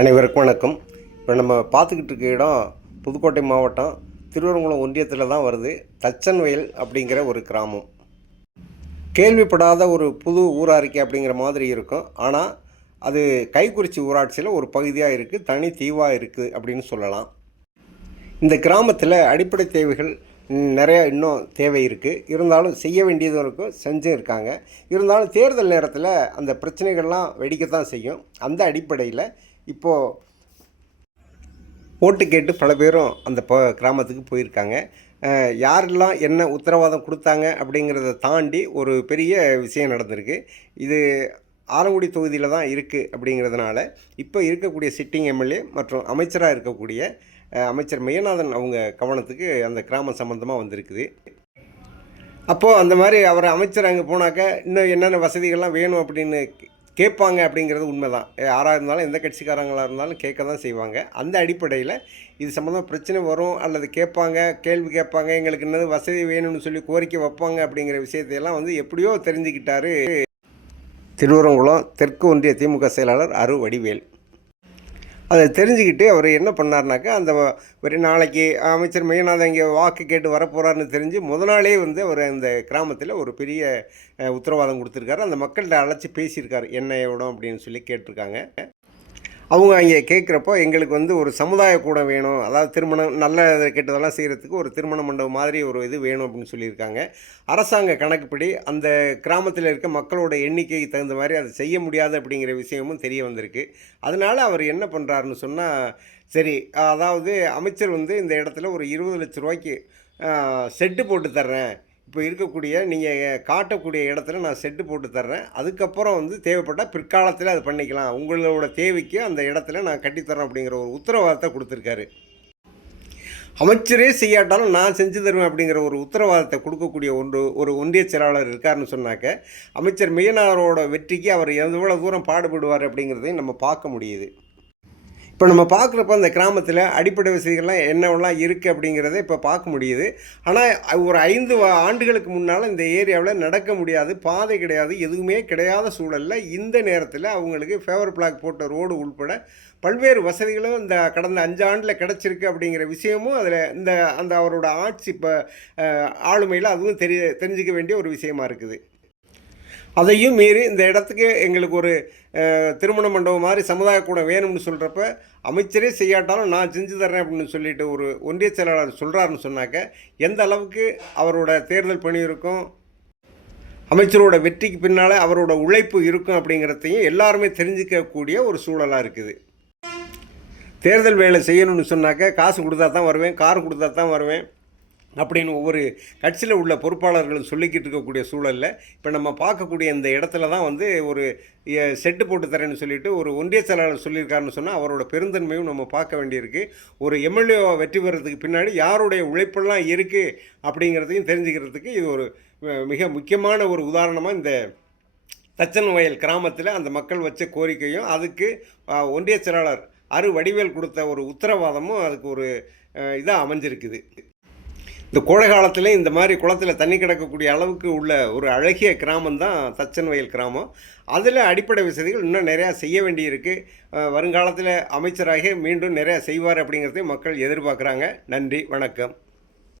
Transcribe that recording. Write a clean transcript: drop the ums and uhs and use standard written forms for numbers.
அனைவருக்கும் வணக்கம். இப்போ நம்ம பார்த்துக்கிட்டு இருக்க இடம் புதுக்கோட்டை மாவட்டம் திருவரங்குளம் ஒன்றியத்தில் தான் வருது. தச்சன்வயல் அப்படிங்கிற ஒரு கிராமம். கேள்விப்படாத ஒரு புது ஊராரிக்கை அப்படிங்கிற மாதிரி இருக்கும். ஆனால் அது கைக்குறிச்சி ஊராட்சியில் ஒரு பகுதியாக இருக்குது, தனி தீவாக இருக்குது அப்படின்னு சொல்லலாம். இந்த கிராமத்தில் அடிப்படை தேவைகள் நிறையா இன்னும் தேவை இருக்குது. இருந்தாலும் செய்ய வேண்டியதும் இருக்கும், செஞ்சும் இருக்காங்க. இருந்தாலும் தேர்தல் நேரத்தில் அந்த பிரச்சனைகள்லாம் வெடிக்கத்தான் செய்யும். அந்த அடிப்படையில் இப்போது ஓட்டு கேட்டு பல பேரும் அந்த கிராமத்துக்கு போயிருக்காங்க. யாரெல்லாம் என்ன உத்தரவாதம் கொடுத்தாங்க அப்படிங்கிறத தாண்டி ஒரு பெரிய விஷயம் நடந்திருக்கு. இது ஆலங்குடி தொகுதியில் தான் இருக்குது அப்படிங்கிறதுனால இப்போ இருக்கக்கூடிய சிட்டிங் எம்எல்ஏ மற்றும் அமைச்சராக இருக்கக்கூடிய அமைச்சர் மெய்யநாதன் அவங்க கவனத்துக்கு அந்த கிராமம் சம்மந்தமாக வந்திருக்குது. அப்போது அந்த மாதிரி அவர் அமைச்சர் அங்கே போனாக்க இன்னும் என்னென்ன வசதிகள்லாம் வேணும் அப்படின்னு கேட்பாங்க அப்படிங்கிறது உண்மை தான். யாராக இருந்தாலும் எந்த கட்சிக்காரங்களாக இருந்தாலும் கேட்க தான் செய்வாங்க. அந்த அடிப்படையில் இது சம்மந்தமாக பிரச்சனை வரும் அல்லது கேட்பாங்க, கேள்வி கேட்பாங்க, எங்களுக்கு என்னது வசதி வேணும்னு சொல்லி கோரிக்கை வைப்பாங்க அப்படிங்கிற விஷயத்தையெல்லாம் எப்படியோ தெரிஞ்சுக்கிட்டார் திருவரங்குளம் தெற்கு ஒன்றிய திமுக செயலாளர் அரு வடிவேல். அதை தெரிஞ்சுக்கிட்டு அவர் என்ன பண்ணார்னாக்கா, அந்த ஒரு நாளைக்கு அமைச்சர் மெய்யநாதன் இங்கே வாக்கு கேட்டு வரப்போகிறாருன்னு தெரிஞ்சு நாளே அவர் அந்த கிராமத்தில் ஒரு பெரிய உத்தரவாதம் கொடுத்துருக்காரு. அந்த மக்கள்கிட்ட அழைச்சி பேசியிருக்காரு, என்ன இடம் அப்படின்னு சொல்லி கேட்டிருக்காங்க. அவங்க அங்கே கேட்குறப்போ எங்களுக்கு ஒரு சமுதாய கூடம் வேணும், அதாவது திருமணம் நல்ல கெட்டதெல்லாம் செய்கிறதுக்கு ஒரு திருமண மண்டபம் மாதிரி ஒரு இது வேணும் அப்படின்னு சொல்லியிருக்காங்க. அரசாங்க கணக்குப்படி அந்த கிராமத்தில் இருக்க மக்களோட எண்ணிக்கைக்கு தகுந்த மாதிரி அதை செய்ய முடியாது அப்படிங்கிற விஷயமும் தெரிய வந்திருக்கு. அதனால் அவர் என்ன பண்ணுறாருன்னு சொன்னால், சரி அதாவது அமைச்சர் இந்த இடத்துல ஒரு 20 லட்ச ரூபாய்க்கு செட்டு போட்டு தர்றேன், இப்போ இருக்கக்கூடிய நீங்கள் காட்டக்கூடிய இடத்துல நான் செட்டு போட்டு தர்றேன், அதுக்கப்புறம் தேவைப்பட்டால் பிற்காலத்தில் அது பண்ணிக்கலாம், உங்களோட தேவைக்கு அந்த இடத்துல நான் கட்டித்தரேன் அப்படிங்கிற ஒரு உத்தரவாதத்தை கொடுத்துருக்காரு. அமைச்சரே செய்யாட்டாலும் நான் செஞ்சு தருவேன் அப்படிங்கிற ஒரு உத்தரவாதத்தை கொடுக்கக்கூடிய ஒரு ஒன்றிய செயலாளர் இருக்காருன்னு சொன்னாக்க, அமைச்சர் மெய்யநாதரோட வெற்றிக்கு அவர் எவ்வளோ தூரம் பாடுபடுவார் அப்படிங்கிறதையும் நம்ம பார்க்க முடியுது. இப்போ நம்ம பார்க்குறப்ப அந்த கிராமத்தில் அடிப்படை வசதிகள்லாம் என்னவெல்லாம் இருக்குது அப்படிங்கிறத இப்போ பார்க்க முடியுது. ஆனால் ஒரு 5 ஆண்டுகளுக்கு முன்னால் இந்த ஏரியாவில் நடக்க முடியாது, பாதை கிடையாது, எதுவுமே கிடையாத சூழலில் இந்த நேரத்தில் அவங்களுக்கு ஃபேவர் பிளாக் போட்ட ரோடு உள்பட பல்வேறு வசதிகளும் இந்த கடந்த 5 ஆண்டில் கிடச்சிருக்கு அப்படிங்கிற விஷயமும் அதில் அந்த அவரோட ஆட்சி இப்போ ஆளுமையில் அதுவும் தெரிஞ்சிக்க வேண்டிய ஒரு விஷயமா இருக்குது. அதையும் மீறி இந்த இடத்துக்கு எங்களுக்கு ஒரு திருமண மண்டபம் மாதிரி சமுதாய கூட வேணும்னு சொல்கிறப்ப அமைச்சரே செய்யாட்டாலும் நான் செஞ்சு தர்றேன் அப்படின்னு சொல்லிட்டு ஒரு ஒன்றிய செயலாளர் சொல்கிறாருன்னு சொன்னாக்க எந்த அளவுக்கு அவரோட தேர்தல் பணி இருக்கும், அமைச்சரோட வெற்றிக்கு பின்னால் அவரோட உழைப்பு இருக்கும் அப்படிங்கிறதையும் எல்லாருமே தெரிஞ்சிக்கக்கூடிய ஒரு சூழலாக இருக்குது. தேர்தல் வேலை செய்யணும்னு சொன்னாக்க காசு கொடுத்தா தான் வருவேன், கார் கொடுத்தா தான் வருவேன் அப்படின்னு ஒவ்வொரு கட்சியில் உள்ள பொறுப்பாளர்களும் சொல்லிக்கிட்டு இருக்கக்கூடிய சூழலில் இப்போ நம்ம பார்க்கக்கூடிய இந்த இடத்துல தான் ஒரு செட்டு போட்டு தரேன்னு சொல்லிட்டு ஒரு ஒன்றிய செயலாளர் சொல்லியிருக்காருன்னு சொன்னால் அவரோட பெருந்தன்மையும் நம்ம பார்க்க வேண்டியிருக்கு. ஒரு எம்எல்ஏ வெற்றி பெறதுக்கு பின்னாடி யாருடைய உழைப்பெல்லாம் இருக்குது அப்படிங்கிறதையும் தெரிஞ்சுக்கிறதுக்கு இது ஒரு மிக முக்கியமான ஒரு உதாரணமாக இந்த தச்சன்வயல் கிராமத்தில் அந்த மக்கள் வச்ச கோரிக்கையும் அதுக்கு ஒன்றிய செயலாளர் அரு வடிவேல் கொடுத்த ஒரு உத்தரவாதமும் அதுக்கு ஒரு இதாக அமைஞ்சிருக்குது. இந்த கோடை காலத்தில் இந்த மாதிரி குளத்தில் தண்ணி கிடக்கக்கூடிய அளவுக்கு உள்ள ஒரு அழகிய கிராமம் தான் தச்சன்வயல் கிராமம். அதில் அடிப்படை வசதிகள் இன்னும் நிறையா செய்ய வேண்டியிருக்கு. வருங்காலத்தில் அமைச்சராக மீண்டும் நிறையா செய்வார் அப்படிங்கிறதையும் மக்கள் எதிர்பார்க்குறாங்க. நன்றி, வணக்கம்.